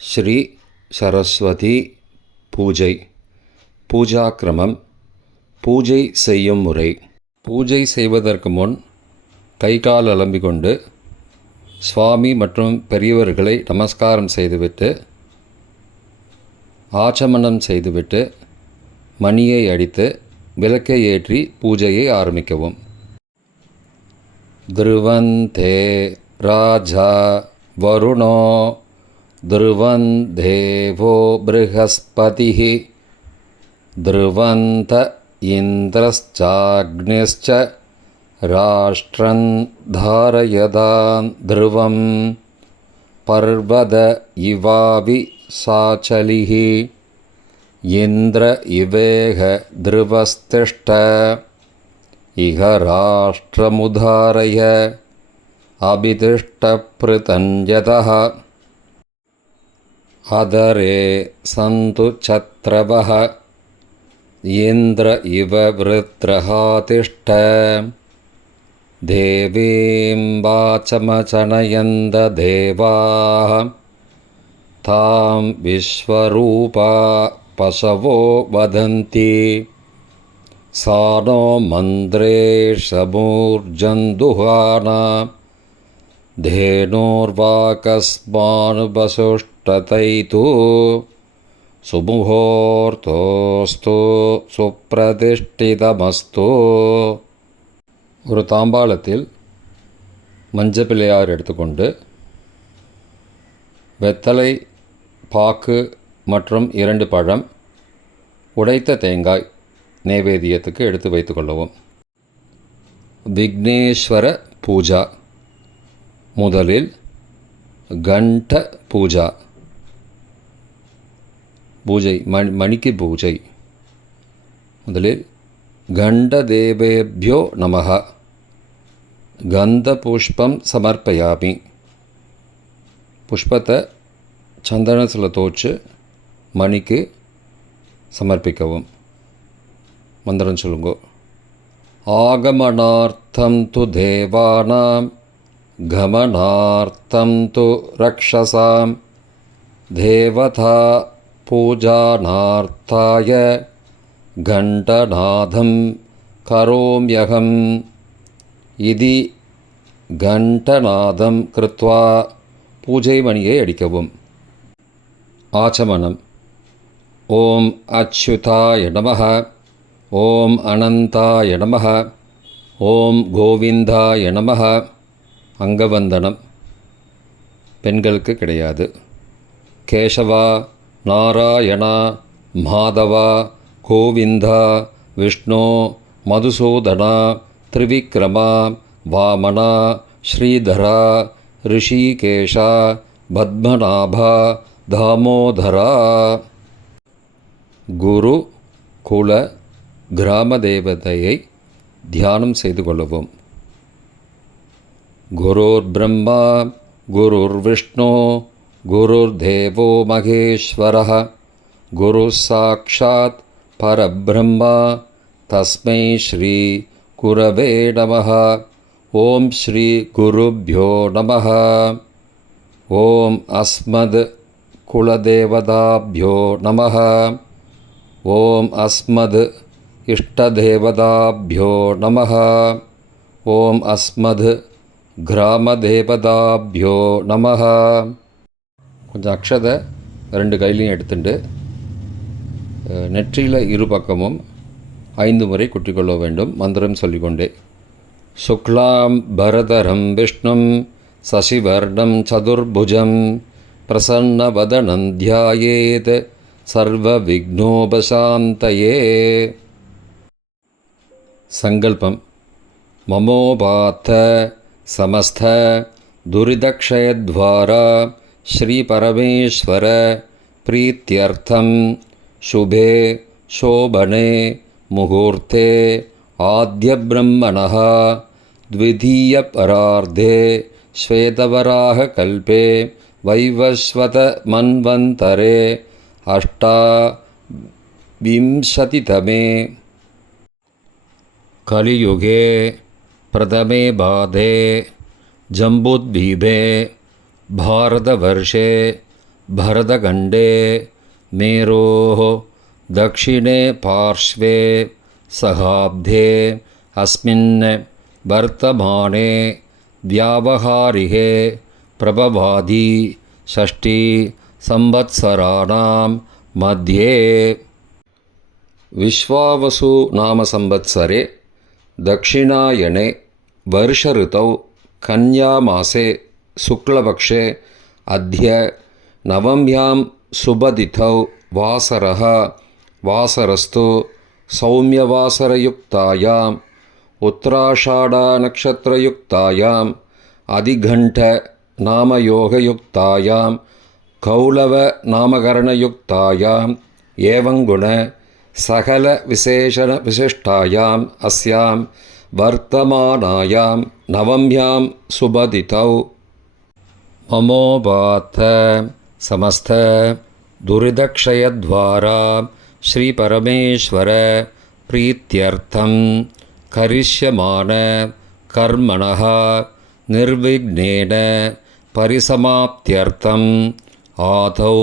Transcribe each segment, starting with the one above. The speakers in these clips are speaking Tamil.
ஸ்ரீ சரஸ்வதி பூஜை. பூஜாக்கிரமம். பூஜை செய்யும் முறை. பூஜை செய்வதற்கு முன் கை கால் அலம்பிக்கொண்டு சுவாமி மற்றும் பெரியவர்களை நமஸ்காரம் செய்துவிட்டு ஆச்சமனம் செய்துவிட்டு மணியை அடித்து விளக்கை ஏற்றி பூஜையை ஆரம்பிக்கவும். த்ருவந்தே ராஜா வருணோ த்ருவன் தேவோ ப்ருஹஸ்பதிः த்ருவந்த இந்திரஸ்சாக்னிஸ்ச ராஷ்ட்ரன் தாரயதாம் த்ருவம் பர்வத இவாவி சாச்சலிः இந்திர இவேக த்ருவஸ்திஷ்ட இஹ ராஷ்ட்ரமுதாரய அபிதிஷ்டப்ருதன்யதः அதரே சந்து சத்ரவः இந்திர இவ விருத்ரஹா திஷ்ட தேவீம் வாசமசனயந்த தேவாः தாம் விஸ்வரூபா பசவோ வதந்தி சானோ மந்திரேஷமூர்ஜந்துஹானா धेनोर्वाकस्मानुपसुष्टतैतु சுமுகோர்த்தோஸ்து சுப்ரதிஷ்டிதமஸ்து. ஒரு தாம்பாளத்தில் மஞ்சப்பிள்ளையார் எடுத்துக்கொண்டு வெத்தலை, பாக்கு மற்றும் 2 பழம், உடைத்த தேங்காய் நைவேத்தியத்துக்கு எடுத்து வைத்துக்கொள்ளவும். விக்னேஸ்வர பூஜா. முதலில் கண்ட பூஜா. பூஜை மணிக்கு பூஜை. முதலில் கண்டதேவேभ्यो நமः. கந்த புஷ்பம் சமர்ப்பயாமி. புஷ்பத்தை சந்தனத்தில் தோச்சு மணிக்கு சமர்ப்பிக்கவும். மந்திரம் சொல்லுங்கோ. ஆகமனார்த்தம் து தேவானாம் கமனார்த்தம் து ரக்ஷசாம் தேவதா பூஜானார்த்தாய கண்டநாதம் கரோம்யகம் இதி கண்டநாதம் கிருத்வா பூஜை மணியை அடிக்கவும். ஆச்சமனம். ஓம் அச்யுதாய நமः. ஓம் அனந்தாய நமः. ஓம் கோவிந்தாய நமः. அங்கவந்தனம் பெண்களுக்கு கிடையாது. கேசவா, நாராயணா, மாதவா, கோவிந்தா, விஷ்ணு, மதுசூதனா, திரிவிக்ரமா, வாமனா, ஸ்ரீதரா, ரிஷிகேஷா, பத்மநாபா, தாமோதரா. குரு, குல, கிராம தேவதையை தியானம் செய்து கொள்ளவும். குருர் பிரம்மா குருர் விஷ்ணு குருர் தேவோ மகேஸ்வரः குரு சாக்ஷாத் பரபிரம்மா தஸ்மை ஸ்ரீ குரவே நமः. ஓம் ஸ்ரீ குருப்யோ நமः. ஓம் அஸ்மத் குலதேவதாப்யோ நமः. ஓம் அஸ்மத் இஷ்டதேவதாப்யோ நமः. ஓம் அஸ்மத் கிராமதேவதாப்யோ நமः. கொஞ்சம் அக்ஷதை 2 கையிலையும் எடுத்துட்டு நெற்றியில் 2 பக்கமும் 5 முறை குட்டிக்கொள்ள வேண்டும். மந்திரம் சொல்லிக்கொண்டே. சுக்லாம் பரதரம் விஷ்ணும் சசிவர்ணம் சதுர்புஜம் பிரசன்னவதனம் த்யாயேத் சர்வ விக்னோபசாந்தயே. சங்கல்பம். மமோபாத்த समस्त दुरिदक्षयद्वारा श्री परमेश्वर प्रीत्यर्थम शुभे शोभने मुहूर्ते आद्य ब्रह्मणः द्वितीय परार्धे श्वेतवराह कल्पे वैवस्वत मन्वन्तरे अष्टाविंशतितमे कलियुगे प्रथमे बाधे जम्बुद्वीपे भारतवर्षे भरतखण्डे मेरोः दक्षिणे पार्श्वे सहाब्धे अस्मिन् वर्तमाने व्यावहारिके प्रभवादि षष्ठी संवत्सराणां मध्ये विश्वावसु नाम संवत्सरे दक्षिणायने वर्षऋतौ कन्यामासे शुक्लपक्षे अद्य नवम्यां शुभतिथौ वासरः वासरस्तु सौम्यवासरयुक्तायाम् उत्तराषाढनक्षत्रयुक्तायाम् अधिघण्टनामयोगयुक्तायां कौलवनामकरणयुक्तायाम् एवङ्गुण सकलविशेषणविशिष्टायाम् अस्यां वर्तमानायां नवम्यां शुभतिथौ ममोपात्थ समस्त दुरितक्षयद्वारा श्रीपरमेश्वर प्रीत्यर्थं करिष्यमान कर्मणः निर्विघ्नेन परिसमाप्त्यर्थम् आदौ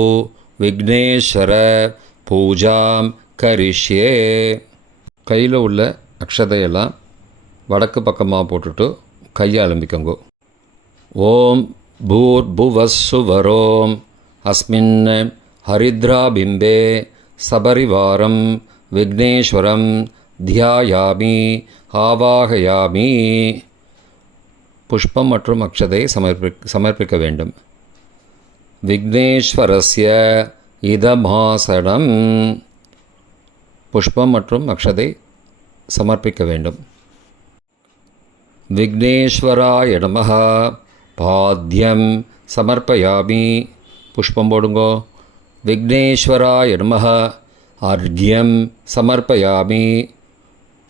विघ्नेश्वर पूजां करिष्ये கையில் உள்ள அக்ஷதையெல்லாம் வடக்கு பக்கமாக போட்டுட்டு கையை ஆரம்பிக்கங்கோ. ஓம் பூர்புவஸ்ஸுவரோம் அஸ்மின் ஹரித்ராபிம்பே சபரிவாரம் விக்னேஸ்வரம் தியாயாமி ஆவாகயாமி. புஷ்பம் மற்றும் அக்ஷதை சமர்ப்பிக்க வேண்டும். விக்னேஸ்வரஸ்ய இதமாசனம். புஷ்பம் மற்றும் அக்ஷதை சமர்ப்பிக்க வேண்டும். விக்னேஸ்வராய நமஹ பாத்யம் சமர்ப்பயாமி. புஷ்பம் போடுங்கோ. விக்னேஸ்வராய நமஹ அர்க்யம் சமர்ப்பயாமி.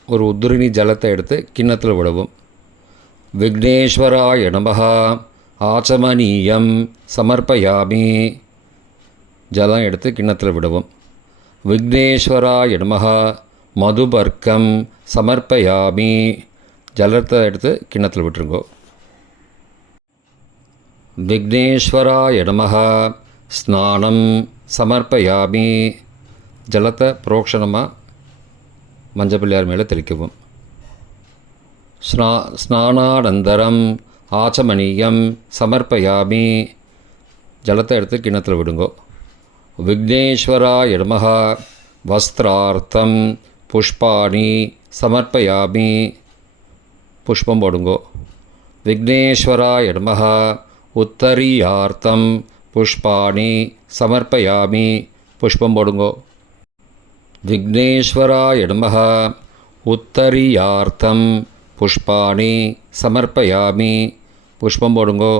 ஒரு உத்ரிணி ஜலத்தை எடுத்து கிண்ணத்தில் விடவும். விக்னேஸ்வராய நமஹ ஆச்சமனீயம் சமர்ப்பயாமி. ஜலம் எடுத்து கிண்ணத்தில் விடவும். விக்னேஸ்வராய நமஹ மதுபர்க்கம் சமர்ப்பயாமி. ஜலத்தை எடுத்து கிண்ணத்தில் விட்டுருங்கோ. விக்னேஸ்வராய நமஹ ஸ்நானம் சமர்ப்பயாமி. ஜலத்தை புரோக்ஷணமாக மஞ்சள் பிள்ளையார் மேலே தெளிக்கவும். ஸ்நானானந்தரம் ஆச்சமனீயம் சமர்ப்பயாமி. ஜலத்தை எடுத்து கிண்ணத்தில் விடுங்கோ. விக்னேஸ்வராய நமஹ வஸ்திரார்த்தம் புஷ்பாணி சமர்ப்பயாமி. புஷ்பம் போடுங்கோ. விக்னேஸ்வராய நமஹ உத்தரியார்த்தம் புஷ்பாணி சமர்ப்பயாமி. புஷ்பம் போடுங்கோ. விக்னேஸ்வராய நமஹ உத்தரியார்த்தம் புஷ்பாணி சமர்ப்பயாமி. புஷ்பம் போடுங்கோ.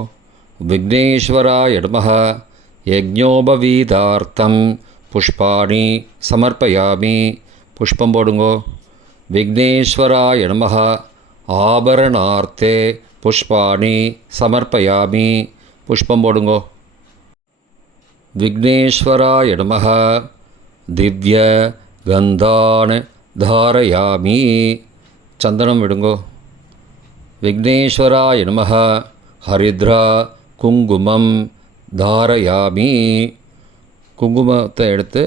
விக்னேஸ்வராய நமஹ யஜ்ஞோபவீதார்த்தம் புஷ்பாணி சமர்ப்பயாமி. புஷ்பம் போடுங்கோ. விக்னேஸ்வராய நமஹ ஆபரணார்த்தே புஷ்பாணி சமர்ப்பயாமி. புஷ்பம் போடுங்கோ. விக்னேஸ்வராய நமஹ திவ்ய கந்தான் தாரயாமி. சந்தனம் விடுங்கோ. விக்னேஸ்வராய நமஹ ஹரித்ரா குங்குமம் தாரயாமி. குங்குமத்தை எடுத்து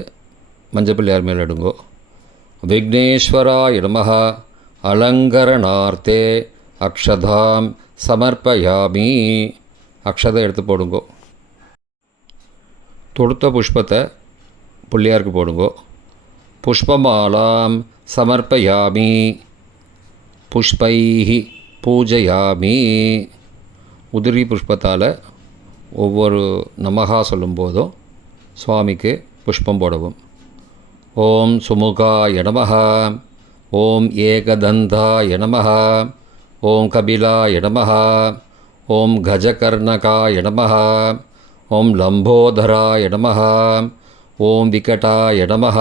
மஞ்சள் பிள்ளையார் மேலே எடுங்கோ. விக்னேஸ்வராய நமஹ அலங்கரணார்த்தே அக்ஷதாம் சமர்ப்பயாமி. அக்ஷதை எடுத்து போடுங்கோ. தொடுத்த புஷ்பத்தை பிள்ளையாருக்கு போடுங்கோ. புஷ்பமாலாம் சமர்ப்பயாமி. புஷ்பைஹி பூஜயாமி. உதிரி புஷ்பத்தால் ஒவ்வொரு நமகா சொல்லும்போதும் சுவாமிக்கு புஷ்பம் போடவும். ஓம் சுமுகாய நமஹ. ஓம் ஏகதந்தாய நமஹ. ஓம் கபிலாய நமஹ. ஓம் கஜகர்ணகாய நமஹ. ஓம் லம்போதராய நமஹ. ஓம் விகடாய நமஹ.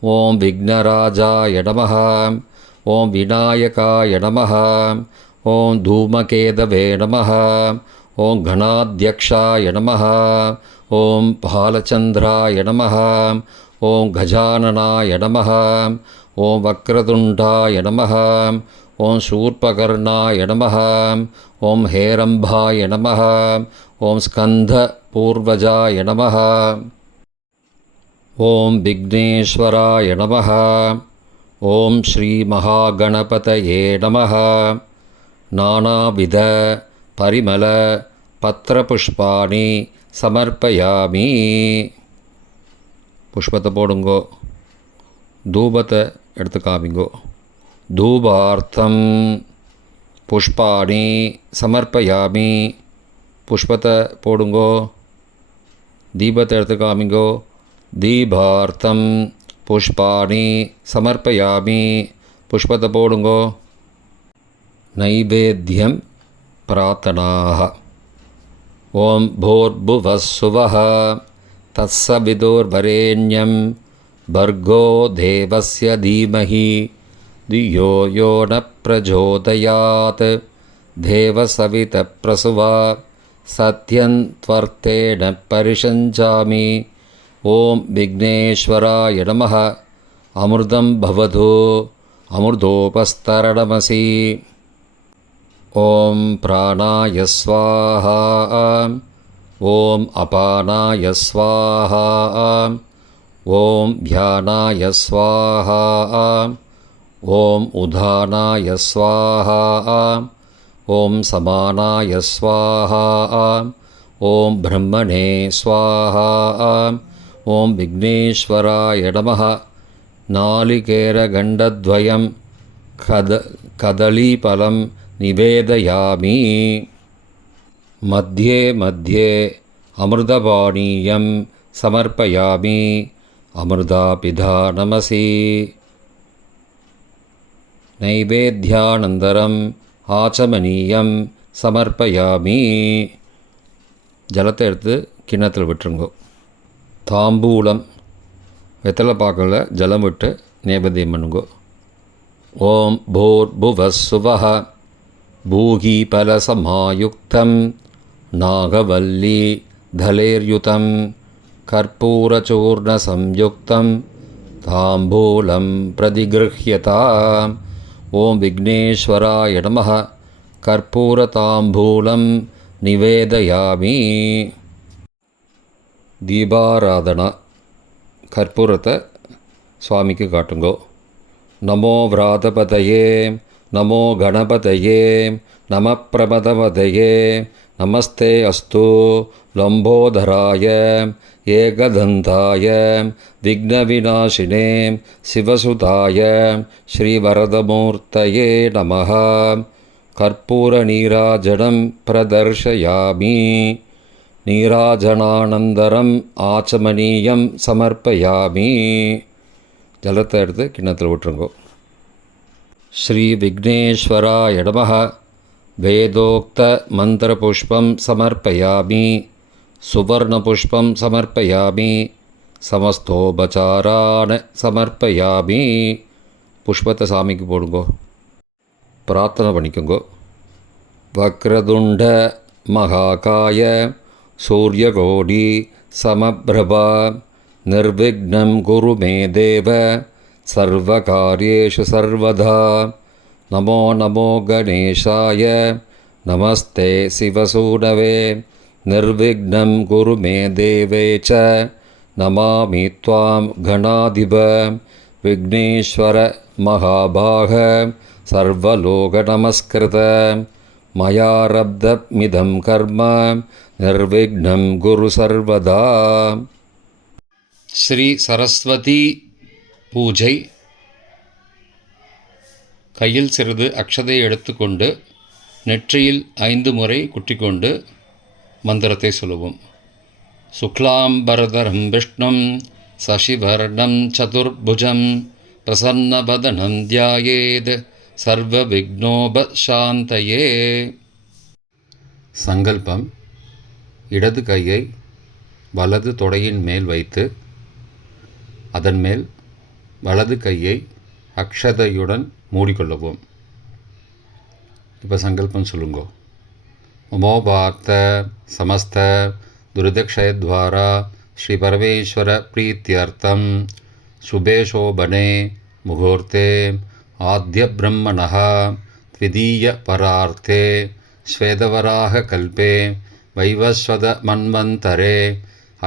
ஓம் விக்னராஜாய நமஹ. ஓம் விநாயகாய நமஹ. ஓம் தூமகேதவே நமஹ. ஓம் கணாத்யக்ஷாய நமஹ. ஓம் பாலச்சந்திராய நமஹ. ஓம் கஜானனாய நமஹ. ஓம் வக்ரதுண்டாய நமஹ. ஓம் சூர்பகர்ணாய நமஹ. ஓம் ஹேரம்பாய நமஹ. ஓம் ஸ்கந்த பூர்வஜாய நமः. ஓம் விக்னேஸ்வராய நமः. ஓம் ஸ்ரீ மகாகணபதயே நமः. நானாவித பரிமள பத்திரபுஷ்பாணி சமர்ப்பயாமி. புஷ்பத்தை போடுங்கோ, தூபத்தை எடுத்து காமிங்கோ. தூபார்த்தம் புஷ்பாணி சமர்ப்பயாமி. புஷ்பத்தை போடுங்கோ, தீபத்தை எடுத்து காமிங்கோ. தீபார்த்தம் புஷ்பாணி சமர்ப்பயாமி. புஷ்பத்தை போடுங்கோ. நைவேத்யம் பிரார்த்தனாः. ஓம் பூர்புவः சுவः தத்சவிதுர்வரேண்யம் भर्गो देवस्य धीमहि धियो यो न प्रचोदयात्. देवसवितप्रसुवा सत्यं त्वर्तेन परिषञ्चामि. ॐ विघ्नेश्वराय नमः. अमृतं भवतु अमृतोपस्तरणमसि. ॐ प्राणाय स्वाहा. ॐ अपानाय स्वाहा. ॐ ध्यानाय स्वाहा. ॐ उदानाय स्वाहा. ॐ समानाय स्वाहा. ॐ ब्रह्मणे स्वाहा. ॐ विघ्नेश्वराय नमः. नालिकेरगण्डद्वयं कदलीफलं निवेदयामि. मध्ये मध्ये अमृतपानीयं समर्पयामि. अमृतापिधानमसि. नैवेद्यानन्तरम् ஆச்சமனீயம் சமர்ப்பயாமி. ஜலத்தை எடுத்து கிண்ணத்தில் விட்டுருங்கோ. தாம்பூலம் வெத்தலை பாக்கில் ஜலம் விட்டு நைவேத்தியம் பண்ணுங்கோ. ஓம் பூர்புவः சுவः பூகீபலசமாயுக்தம் நாகவல்லி தலேர்யுதம் கற்பூரச்சூர்ணசம்யுக்தம் தாம்பூலம் பிரதிகிருஹ்யதாம். ஓம் விக்னேஸ்வராய நமः. கற்பூரதாம்பூலம் நிவேதயாமி. தீபாராதனா. கற்பூரத்தை சுவாமிக்கு காட்டுங்கோ. நமோ விராதபதயே நமோ கணபதயே நம பிரமதபதயே நமஸ்தே அஸ்து லம்போதராய ஏகதந்தாய விக்னவிநாசினே சிவசுதாய ஸ்ரீவரதமூர்த்தயே நமः. கற்பூரநீராஜனம் பிரதர்ஷயாமி. நீராஜனானந்தரம் ஆச்சமனீயம் சமர்ப்பயாமி. ஜலத்தை எடுத்து கிண்ணத்தில் விட்டுருங்கோ. ஸ்ரீ விக்னேஸ்வராய நமः. வேதோக்த மந்திரபுஷ்பம் சமர்ப்பயாமி. சுவர்ணபுஷ்பம் சமர்ப்பயாமி. சமஸ்தோபசாரான சமர்ப்பயாமி. புஷ்பத்தை சாமிக்கு போடுங்கோ, பிரார்த்தனை பண்ணிக்கோங்கோ. வக்ரதுண்ட மகாகாய சூரியகோடி சமப்ரபா நிர்விக்னம் குரு மே தேவ சர்வகார்யேஷு சர்வதா. நமோ நமோ கணேசாய நமஸ்தே சிவசூனவே நிர்விக்னம் குரு மே தேவே ச நமாமி த்வாம் கணாதிப. விக்னேஸ்வர மகாபாக சர்வலோக நமஸ்கிருத மயாரப்தமிதம் கர்ம நிர்விக்னம் குரு சர்வதா. ஸ்ரீ சரஸ்வதி பூஜை. கையில் சிறிது அக்ஷதை எடுத்துக்கொண்டு நெற்றியில் 5 முறை குட்டிக்கொண்டு மந்திரத்தை சொல்லுவோம். சுக்லாம்பரதரம் விஷ்ணும் சசிவர்ணம் சதுர்புஜம் பிரசன்னவதனம் தியாயேத் சர்வ விக்னோபசாந்தயே. சங்கல்பம். இடது கையை வலது தொடையின் மேல் வைத்து அதன் மேல் வலது கையை அக்ஷதையுடன் மூடிக்கொள்ளவும். இப்போ சங்கல்பம் சொல்லுங்கோ. மமோபார்த்த சமஸ்த துரிதக்ஷயத்வாரா ஸ்ரீ பரமேஸ்வர பிரீத்தியர்த்தம் சுபே சோபனே முகூர்த்தே ஆத்ய பிரம்மணः த்விதீய பரார்த்தே ஸ்வேதவராக கல்பே वैवस्वत मन्वन्तरे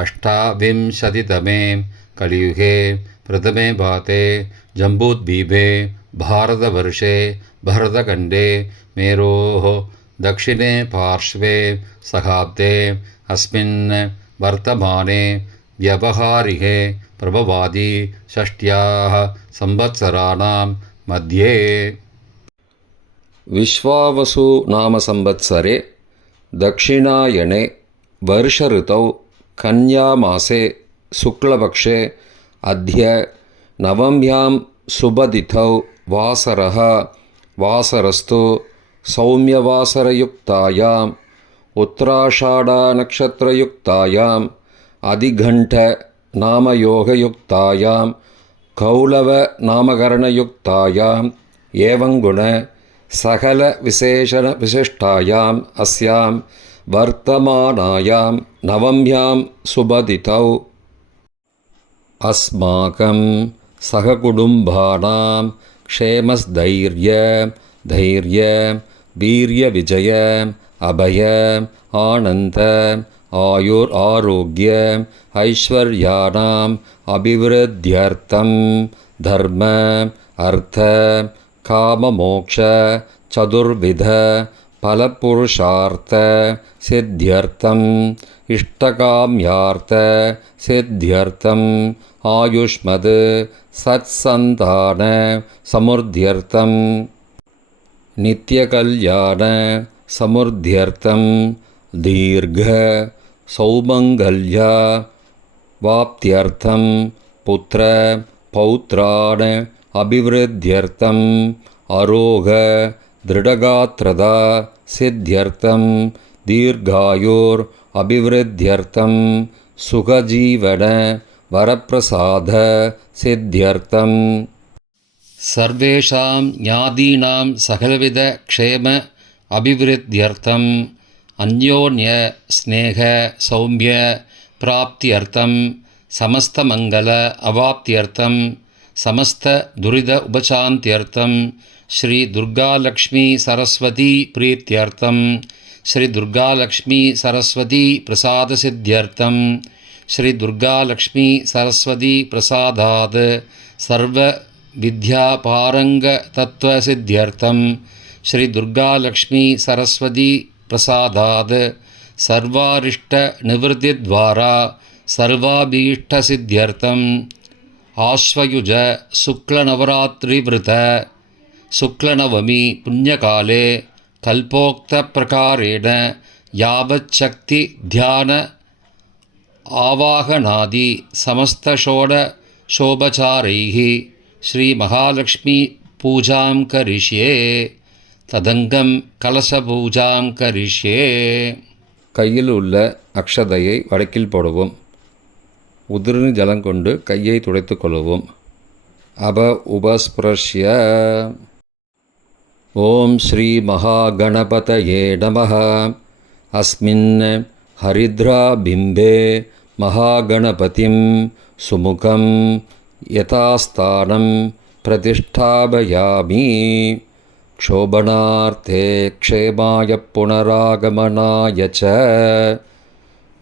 अष्टाविंशतितमे कलियुगे प्रथमे भाते जम्बूद्वीपे भारतवर्षे भरतखण्डे मेरोः दक्षिणे पार्श्वे सहाब्दे अस्मिन् वर्तमाने व्यवहारिके प्रभवादि षष्ट्याः संवत्सराणां मध्ये विश्वावसु नाम संवत्सरे दक्षिणायने वर्षऋतौ कन्यामासे शुक्लपक्षे अद्य नवम्यां शुभतिथौ वासरः वासरस्तु सौम्यवासरयुक्तायाम् उत्तराषाढनक्षत्रयुक्तायाम् अधिघण्टनामयोगयुक्तायां कौलवनामकरणयुक्तायाम् एवङ्गुण सकलविशेषणविशिष्टायाम् अस्यां वर्तमानायां नवम्यां शुभतिथौ अस्माकं सहकुटुम्बानां धैर्य वीर्यविजय अभय आनन्द आयुरारोग्य ऐश्वर्याणाम् अभिवृद्ध्यर्थं धर्म अर्थ काममोक्ष चतुर्विध फलपुरुषार्थ सिद्ध्यर्थम् इष्टकाम्यार्थ सिद्ध्यर्थम् आयुष्मद् सत्सन्तान समृद्ध्यर्थं नित्यकल्याण समृद्ध्यर्थं दीर्घ सौमङ्गल्य वाप्त्यर्थं पुत्र पौत्राण अभिवृद्ध्यर्थम् अरोग दृढगात्रदा सिद्ध्यर्थं दीर्घायुर् अभिवृद्ध्यर्थं सुखजीवन वरप्रसाद सिद्ध्यर्थं सर्वेषां ज्ञातीनां सकलविध क्षेम अभिवृद्ध्यर्थं अन्योन्य स्नेह सौम्य प्राप्त्यर्थं समस्तमङ्गल अवाप्त्यर्थं समस्त दुरित उपशान्त्यर्थं श्री दुर्गालक्ष्मी सरस्वती प्रीत्यर्थं श्री दुर्गालक्ष्मी सरस्वती प्रसाद सिद्ध्यर्थं श्री दुर्गालक्ष्मी सरस्वती प्रसादात् सर्व विद्यापारंगतत्त्वसिद्ध्यर्थं श्री दुर्गालक्ष्मी सरस्वती प्रसादात् सर्वारिष्टनिवृत्तिद्वारा सर्वाभीष्टसिद्ध्यर्थम् आश्वयुज शुक्लनवरात्रिव्रत शुक्लनवमी पुण्यकाले कल्पोक्तप्रकारेण यावच्छक्ति ध्यान आवाहनादि समस्तषोडशोपचारैः श्री महालक्ष्मी पूजां करिष्ये तदंगम कलशपूजां करिष्ये கையில் உள்ள அக்ஷதையை வடக்கில் போடவும் உதிர்நீர் ஜலம் கொண்டு கையை துடைத்துக் கொள்ளவும் உபஸ்பிருஷ்ய ஓம் ஸ்ரீ மகாகணபதயே நமः அஸ்மின் ஹரித்ரா பிம்பே மகாகணபதிம் சுமுகம் யதாஸ்தானம் பிரதிஷ்டாபயாமி க்ஷோபனார்த்தே க்ஷேமாய புனராகமனாய ச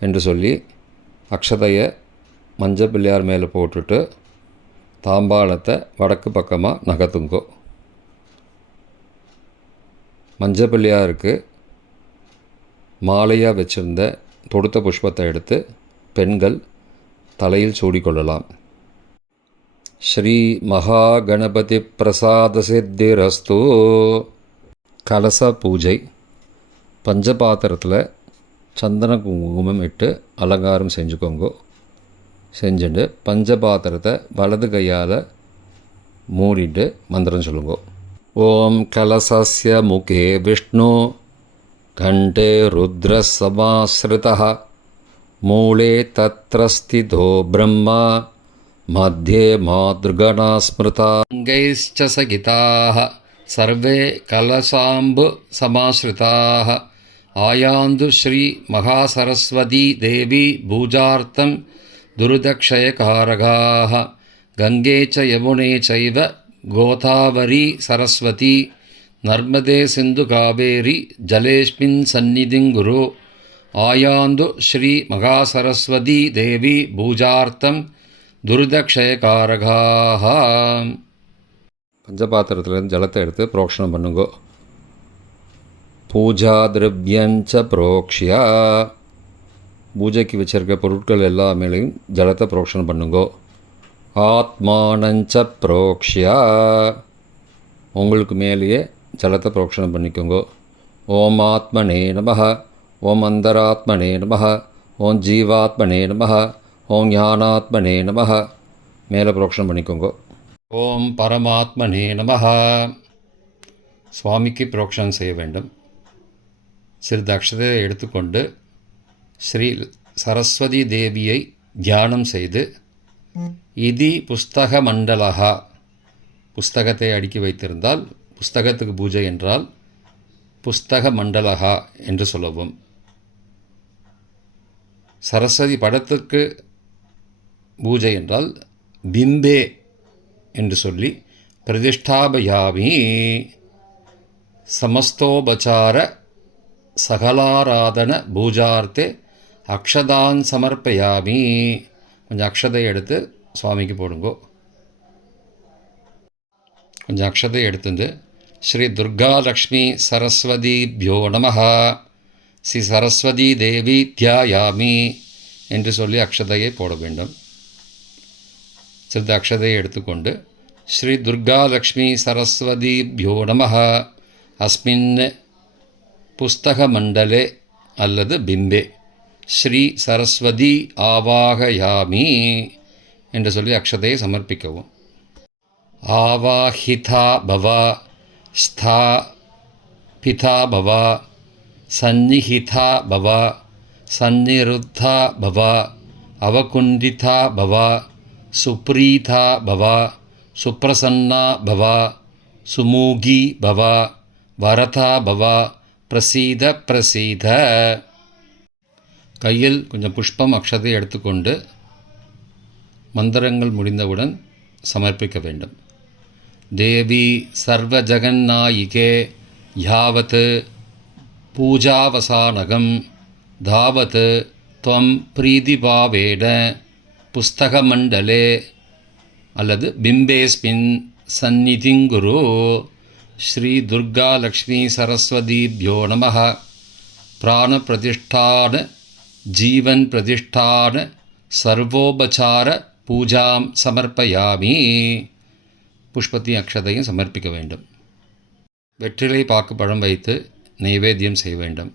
என்று சொல்லி அக்ஷதையை மஞ்சள் பிள்ளையார் மேலே போட்டுட்டு தாம்பாளத்தை வடக்கு பக்கமாக நகர்த்துங்கோ. மஞ்சள் பிள்ளையாருக்கு மாலையாக வச்சுருந்த தொடுத்த புஷ்பத்தை எடுத்து பெண்கள் தலையில் சூடிக்கொள்ளலாம். ஸ்ரீ மகாகணபதி பிரசாத சித்திரஸ்து. கலச பூஜை. பஞ்சபாத்திரத்தில் சந்தன குங்குமம் இட்டு அலங்காரம் செஞ்சுக்கோங்க. செஞ்சுட்டு பஞ்சபாத்திரத்தை வலது கையால் மூடிட்டு மந்திரம் சொல்லுங்க. ஓம் கலசஸ்ய முகே விஷ்ணு கண்டே ருத்ர சமாஸ்ருதः மூலே தத்ர ஸ்திதோ பிரம்மா மத்தியே மாத்ருகணா ஸ்மிருதா அங்கைश्च சகிதாः சர்வே கலசாம்பு சமாஸ்ருதாः ஆயாந்து ஸ்ரீ மகாசரஸ்வதி தேவி பூஜார்த்தம் துருதக்ஷயகாரகாः கங்கே ச யமுனே சைவ கோதாவரி சரஸ்வதி நர்மதே சிந்து காவேரி ஜலேஸ்மின் சந்நிதிங்குரு ஆயாந்து ஸ்ரீ மகாசரஸ்வதி தேவி பூஜார்த்தம் துரிதக்ஷயகாரகாः. பஞ்சபாத்திரத்துலேருந்து ஜலத்தை எடுத்து புரோக்ஷணம் பண்ணுங்கோ. பூஜா திரவியஞ்ச புரோக்ஷியா, பூஜைக்கு வச்சிருக்க பொருட்கள் எல்லா மேலேயும் ஜலத்தை புரோக்ஷணம் பண்ணுங்கோ. ஆத்மானஞ்ச புரோக்ஷியா, உங்களுக்கு மேலேயே ஜலத்தை புரோக்ஷணம் பண்ணிக்கோங்கோ. ஓம் ஆத்மனே நமஹ, ஓம் அந்தராத்மனே நமஹ, ஓம் ஜீவாத்மனே நமஹ, ஓம் ஞானாத்மனே நமஹ, மேலே புரோக்ஷணம் பண்ணிக்கோங்கோ. ஓம் பரமாத்மனே நமஹ, சுவாமிக்கு புரோக்ஷணம் செய்ய வேண்டும். சிறிது அக்ஷதையை எடுத்துக்கொண்டு ஸ்ரீ சரஸ்வதி தேவியை தியானம் செய்து இதி புஸ்தக மண்டலகா, புஸ்தகத்தை அடுக்கி வைத்திருந்தால் புஸ்தகத்துக்கு பூஜை என்றால் புஸ்தக மண்டலகா என்று சொல்லவும். சரஸ்வதி படத்துக்கு பூஜை என்றால் பிம்பே என்று சொல்லி பிரதிஷ்டாபயாமி சமஸ்தோபசார சகலாராதன பூஜார்த்தே அக்ஷதான் சமர்ப்பயாமி. கொஞ்சம் அக்ஷதை எடுத்து சுவாமிக்கு போடுங்கோ. கொஞ்சம் அக்ஷதை எடுத்துட்டு ஸ்ரீ துர்கா லக்ஷ்மி சரஸ்வதிபியோ நமஹ, ஸ்ரீ சரஸ்வதி தேவி தியாயாமி என்று சொல்லி அக்ஷதையை போட வேண்டும். சிறிது அக்ஷதையை எடுத்துக்கொண்டு ஸ்ரீ துர்கா லக்ஷ்மி சரஸ்வதிபியோ நமஹ அஸ்மின் புஸ்தக மண்டலே அல்லது பிம்பே ஸ்ரீ சரஸ்வதி ஆவாகயாமி என்று சொல்லி அக்ஷதையை சமர்ப்பிக்கவும். ஆவாஹிதா பவ, ஸ்தாபிதா பவ, சந்நிஹிதா பவ, சந்நிருத்தா பவ, அவகுண்டிதா பவ, சுப்ரீதா பவ, சுப்ரசன்னா பவ, சுமூகி பவ, வரதா பவ, பிரசீத பிரசீத. கையில் கொஞ்சம் புஷ்பம் அக்ஷதை எடுத்துக்கொண்டு மந்திரங்கள் முடிந்தவுடன் சமர்ப்பிக்க வேண்டும். தேவி சர்வ ஜகன்னாயிகே யாவத் பூஜாவசானகம் தாவத் துவம் பிரீதிபாவேன புஸ்தகமண்டலே அல்லது பிம்பேஸ்மின் சந்நிதிங்குரு. ஸ்ரீ துர்கா லக்ஷ்மி சரஸ்வதிபியோ நமஹ பிராண பிரதிஷ்டான ஜீவன் பிரதிஷ்டான சர்வோபசார பூஜாம் சமர்ப்பயாமி. புஷ்பத்தையும் அக்ஷதையும் சமர்ப்பிக்க வேண்டும். வெற்றிலை பாக்கு பழம் வைத்து நைவேத்தியம் செய்ய வேண்டும்.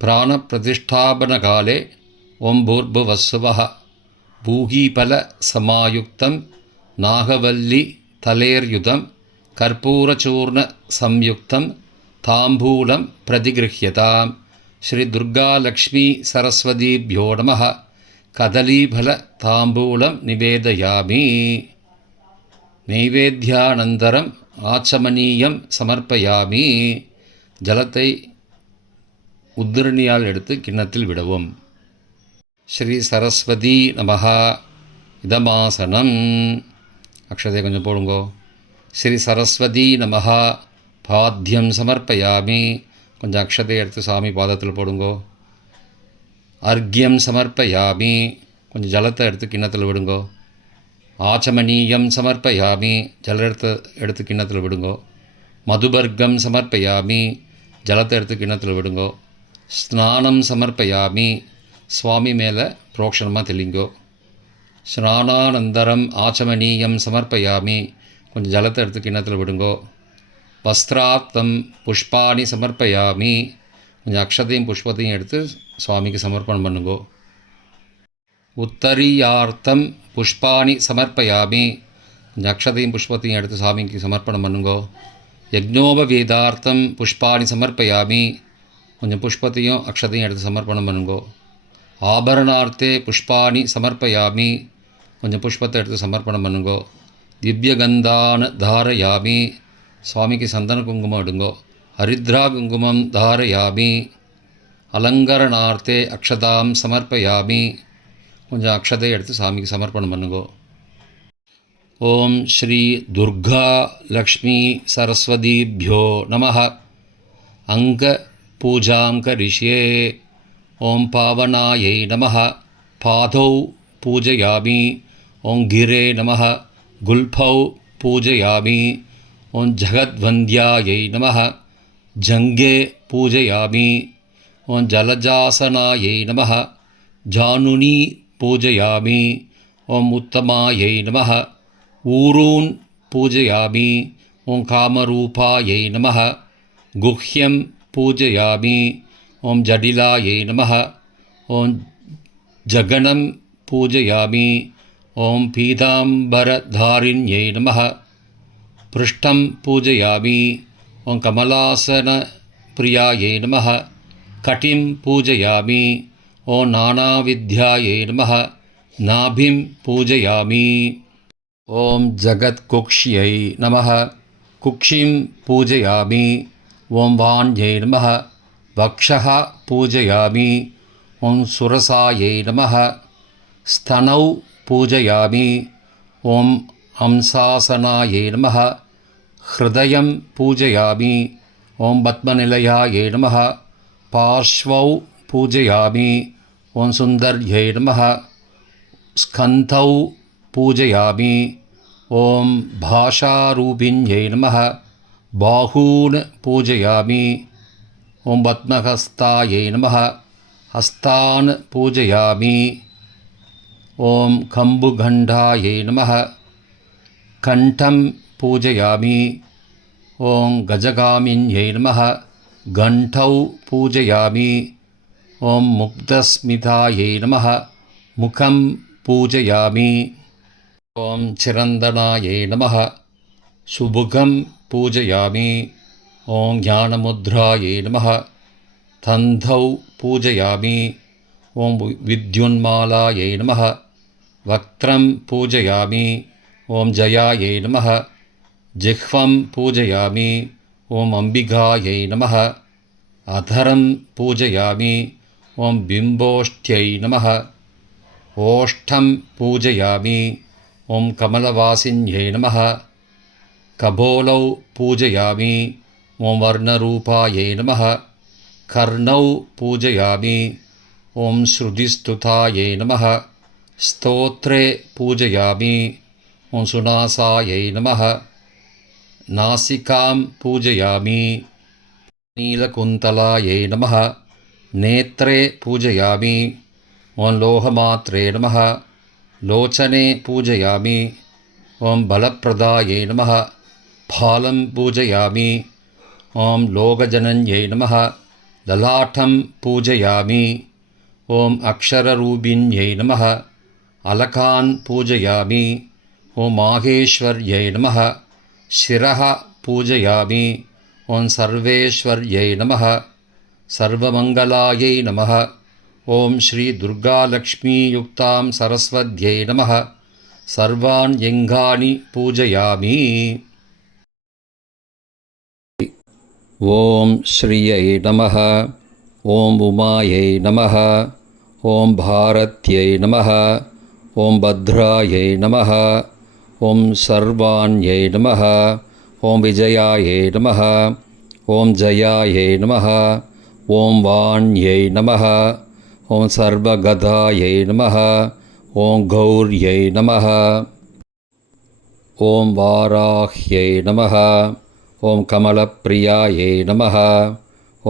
பிராண பிரதிஷ்டாபன காலே ஓம் பூர்புவஸ்ஸுவஹ பூகீபல சமாயுக்தம் நாகவல்லி தலேர்யுதம் கற்பூரச்சூர்ண சம்யுக்தம் தாம்பூலம் பிரதிகிருஹ்யதாம். ஸ்ரீ துர்கா லக்ஷ்மி சரஸ்வதிபியோ நமஹ கதலீபல தாம்பூலம் நிவேதயாமி. நைவேத்யானந்தரம் ஆச்சமனீயம் சமர்ப்பயாமி. ஜலத்தை உத்திரணியால் எடுத்து கிண்ணத்தில் விடவும். ஸ்ரீ சரஸ்வதி நமஹ இதமாசனம். அக்ஷதை கொஞ்சம் போடுங்கோ. ஸ்ரீ சரஸ்வதி நமஹ பாத்தியம் சமர்ப்பயாமி. கொஞ்சம் அக்ஷதை எடுத்து சாமி பாதத்தில் போடுங்கோ. அர்க்யம் சமர்ப்பயாமி. கொஞ்சம் ஜலத்தை எடுத்து கிண்ணத்தில் விடுங்கோ. ஆச்சமனீயம் சமர்ப்பயாமி. ஜலத்தை எடுத்து கிண்ணத்தில் விடுங்கோ. மதுபர்க்கம் சமர்ப்பயாமி. ஜலத்தை எடுத்து கிண்ணத்தில் விடுங்கோ. ஸ்நானம் சமர்ப்பயாமி. சுவாமி மேலே புரோக்ஷணமாக தெளிங்கோ. ஸ்நானானந்தரம் ஆச்சமனீயம் சமர்ப்பயாமி. கொஞ்சம் ஜலத்தை எடுத்து கிண்ணத்தில் விடுங்கோ. வஸ்திரார்த்தம் புஷ்பாணி சமர்ப்பயாமி. கொஞ்சம் அக்ஷதையும் புஷ்பத்தையும் எடுத்து சுவாமிக்கு சமர்ப்பணம் பண்ணுங்கோ. உத்தரியார்த்தம் புஷ்பாணி சமர்ப்பயாமி. கொஞ்சம் அக்ஷதையும் புஷ்பத்தையும் எடுத்து சாமிக்கு சமர்ப்பணம் பண்ணுங்கோ. யக்ஞோபவீதார்த்தம் புஷ்பாணி சமர்ப்பயாமி. கொஞ்சம் புஷ்பத்தையும் அக்ஷதையும் எடுத்து சமர்ப்பணம் பண்ணுங்கோ. ஆபரணார்த்தே புஷ்பாணி சமர்ப்பயாமி. கொஞ்சம் புஷ்பத்தை எடுத்து சமர்ப்பணம் பண்ணுங்கோ. திவ்யகந்தான தாரயாமி. சுவாமிக்கு சந்தன குங்குமம் எடுங்கோ. ஹரித்ரா குங்குமம் தாரயாமி. அலங்கரணார்த்தே அக்ஷதாம் சமர்ப்பயாமி. கொஞ்சம் அக்ஷதை எடுத்து சாமிக்கு சமர்ப்பணம் பண்ணுங்கோ. ஓம் ஸ்ரீ துர்கா லக்ஷ்மி சரஸ்வதிபியோ நமஹ அங்க पूजां करिष्ये। ॐ पावनायै नमः पादौ पूजयामि। ॐ गिरे नमः गुल्फौ पूजयामि। ॐ जगद्वन्द्यायै नमः जङ्गे पूजयामि। ॐ जलजासनायै नमः जानुनी पूजयामि। ॐ उत्तमायै नमः ऊरून् पूजयामि। ॐ कामरूपायै नमः गुह्यं पूजयामि। ॐ जटिलायै नमः ॐ जगनं पूजयामि। ॐ पीताम्बरधारिण्यै नमः पृष्ठं पूजयामि। ॐ कमलासनप्रियायै नमः कटिं पूजयामि। ॐ नानाविद्यायै नमः नाभिं पूजयामि। ॐ जगत्कुक्ष्यै नमः कुक्षिं पूजयामि। ॐ वाण्यै नमः वक्षः पूजयामि। ॐ सुरसायै नमः स्तनौ पूजयामि। ॐ हंसासनायै नमः हृदयं पूजयामि। ॐ पद्मनिलयायै नमः पार्श्वौ पूजयामि। ॐ सुन्दर्यै नमः स्कन्धौ पूजयामि। ॐ भाषारूपिण्यै नमः बाहून् पूजयामि। ॐ पद्महस्तायै नमः हस्तान् पूजयामि। ॐ कम्बुगण्डायै नमः कण्ठं पूजयामि। ॐ गजगामिन्यै नमः घण्टौ पूजयामि। ॐ मुग्धस्मितायै नमः मुखं पूजयामि। ॐ चिरन्दनायै नमः सुमुखं पूजयामि। ॐ ज्ञानमुद्रायै नमः तन्धौ पूजयामि। ॐ विद्युन्मालायै नमः वक्त्रं पूजयामि। ॐ जयायै नमः जिह्वं पूजयामि। ॐ अम्बिकायै नमः अधरं पूजयामि। ॐ बिम्बोष्ठ्यै नमः ओष्ठं पूजयामि। ॐ कमलवासिन्यै नमः कपोलौ पूजयामि। ॐ वर्णरूपायै नमः कर्णौ पूजयामि। ॐ श्रुतिस्तुतायै नमः स्तोत्रे पूजयामि। ॐ सुनासायै नमः नासिकां पूजयामि। नीलकुन्तलायै नमः नेत्रे पूजयामि। ॐ लोहमात्रे नमः लोचने पूजयामि। ॐ बलप्रदायै नमः फालं पूजयामि। ॐ लोकजनन्यै नमः ललाटं पूजयामि। ॐ अक्षररूपिण्यै नमः अलकान् पूजयामि। ॐ माहेश्वर्यै नमः शिरः पूजयामि। ॐ सर्वेश्वर्यै नमः सर्वमङ्गलायै नमः। ॐ श्रीदुर्गालक्ष्मीयुक्तां सरस्वत्यै नमः सर्वान् यङ्गानि पूजयामि। ॐ श्रियै नमः ॐ उमायै नमः ॐ भारत्यै नमः ॐ भद्रायै नमः ॐ सर्वाण्यै नमः ॐ विजयायै नमः ॐ जयायै नमः ॐ वाण्यै नमः ॐ सर्वगदायै नमः ॐ गौर्यै नमः ॐ वाराह्यै नमः ॐ कमलप्रियायै नमः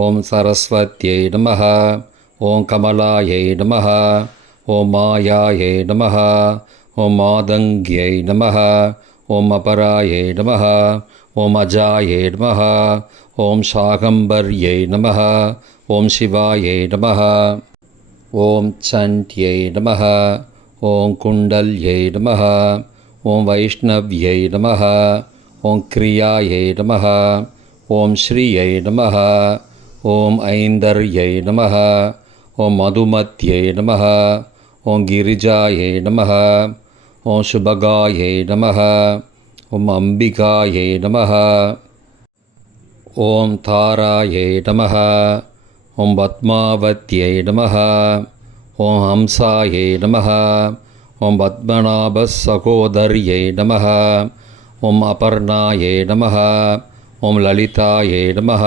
ॐ सरस्वत्यै नमः ॐ कमलायै नमः ॐ मायायै नमः ॐ मादङ्ग्यै नमः ॐ अपरायै नमः ॐ अजायै नमः ॐ शाकम्भर्यै नमः ॐ शिवायै नमः ॐ चण्ड्यै नमः ॐ कुण्डल्यै नमः ॐ वैष्णव्यै नमः ॐ क्रियायै नमः ॐ श्रियै नमः ॐ ऐन्दर्यै नमः ॐ मधुमत्यै नमः ॐ गिरिजायै नमः ॐ शुभगायै नमः ॐ अम्बिकायै नमः ॐ तारायै नमः ॐ पद्मावत्यै नमः ॐ हंसायै नमः ॐ पद्मनाभसहोदर्यै नमः ॐ अपर्णायै नमः ॐ ललितायै नमः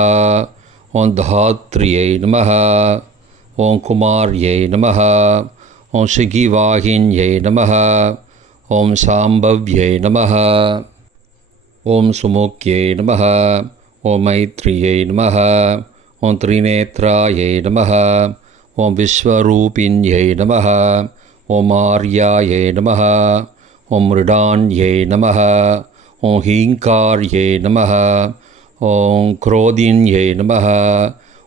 ஓம் தாத்ரியை நமः. ஓம் குமார்யை நமः. ஓம் சுகிவாகின்யை நமः. ஓம் சாம்பவ்யை நமः. ஓம் சுமுக்யை நமः. ஓம் மைத்ரியை நமः. ஓம் த்ரிநேத்ராயை நமः. ஓம் விஸ்வரூபிண்யை நமः. ஓம் ஆர்யாயை நமः. ஓம் மிருடாண்யை நமः. ஓம் ஹீங்கார்யை நமः. ஓம் குரோதின்யை நமः.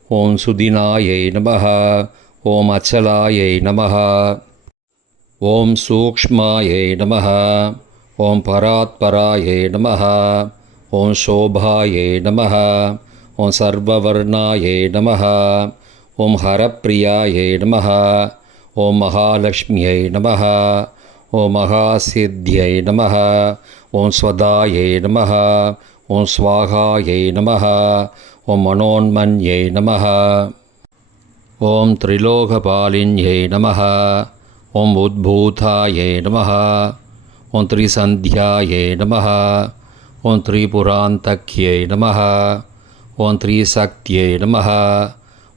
ஓம் சுதினாயை நமः. ஓம் அச்சலாயை நமः. ஓம் சூக்ஷ்மாயை நமः. ஓம் பராத்பராயை நமः. ஓம் சோபாயை நமः. ஓம் சர்வவர்ணாயை நமः. ஓம் ஹரப்பிரியாயை நமः. ஓம் மகாலக்ஷ்மியை நமः. ஓம் மகாசித்யை நமः. ஓம் ஸ்வதாயை நமः. ஓம் ஸ்வாகாயை நமः. ஓம் மனோன்மன்யை நமः. ஓம் திரிலோகபாலின்யை நமः. ஓம் உத்பூதாயை நமः. ஓம் த்ரிசந்தியாயை நமः. ஓம் த்ரிபுராந்தக்யை நமः. ஓம் த்ரிசக்தியை நமः.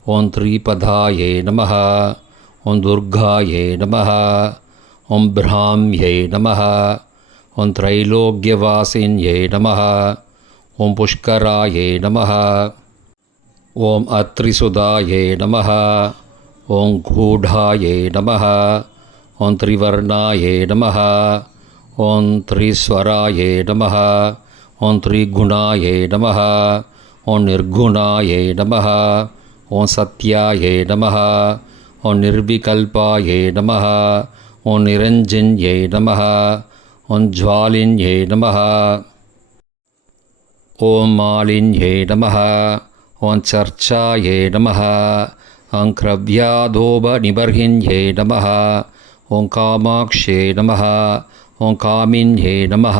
ஓம் த்ரிபதாயை நமः. ஓம் துர்காயை நமः. ஓம் பிராம்யை நமः. ஓம் த்ரைலோக்யவாசின்யை நமः. ஓம் புஷ்கராயை நமः. ஓம் அத்ரிசுதாயை நமः. ஓம் கூடாயை நமः. ஓம் த்ரிவர்ணாயை நமः. ஓம் த்ரிஸ்வராயை நமः. ஓம் த்ரிகுணாயை நமः. ஓம் நிர்குணாயை நமः. ஓம் சத்யாயை நமः. ஓம் நிர்விகல்பாயை நமः. ஓம் நிரஞ்சன்யை நமः. ஓம் ஜ்வாலின்யை நமः. ஓம் மாலின்யை நமः. ஓம் சர்ச்சாயை நமः. ஓம் க்ரவ்யாதோபநிபர்ஹின்யை நமः. ஓம் காமாக்ஷ்யை நமः. ஓம் காமின்யை நமः.